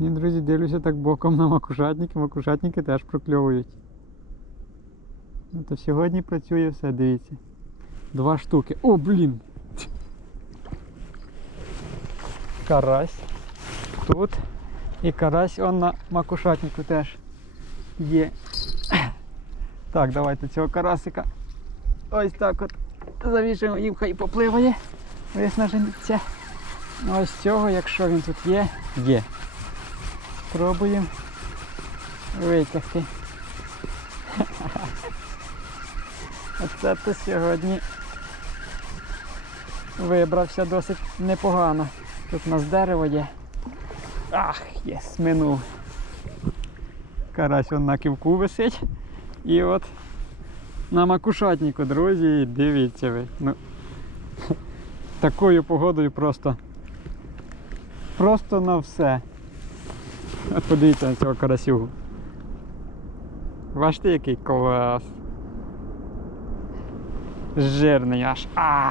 І, друзі, дивлюся так боком на макушатники. Макушатники теж прокльовують. Ну, то сьогодні працює все, дивіться. Два штуки. О, блін! Карась. Тут. І карась он на макушатнику теж є. Так, давайте цього карасика. Ось так от завішуємо і хай попливає. Виснажеться. Ось цього, якщо він тут є, є. Пробуємо витягти. Оце ти сьогодні вибрався досить непогано. Тут у нас дерево є. Ах, є, сминув. Карась он на ківку висить. І от на макушатнику, друзі, дивіться ви. Ну, такою погодою просто. Просто на все. От подивіться на цього карасюгу. Бачите, який клас. Жирний аж. А!